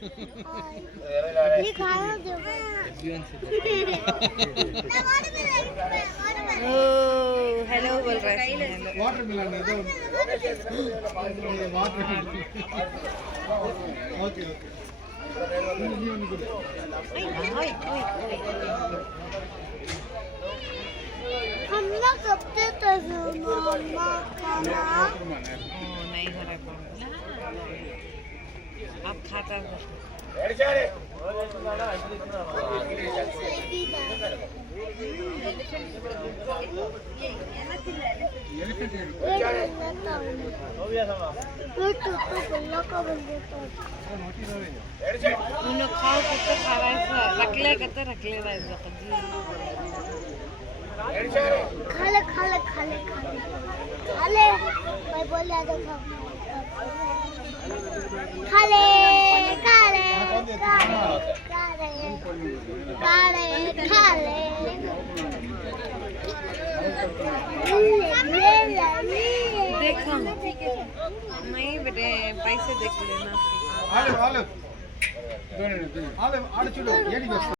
ये खाना दो ओह हेलो बोल रहा है वाटर मिलाना है तो वाटर ओके ओके हम लोग कब तक मम्मा खाना नहीं हो रहा अब खाता है उन खाओ कितना खा रहा है रख ले कहते रख ले रहा है खाले खाले खाले खाले खाले मैं बोल रहा था खाले खाले खाले खाले खाले देखो नहीं बेटे पैसे देख लेना आले आले आले आले चलो ये नहीं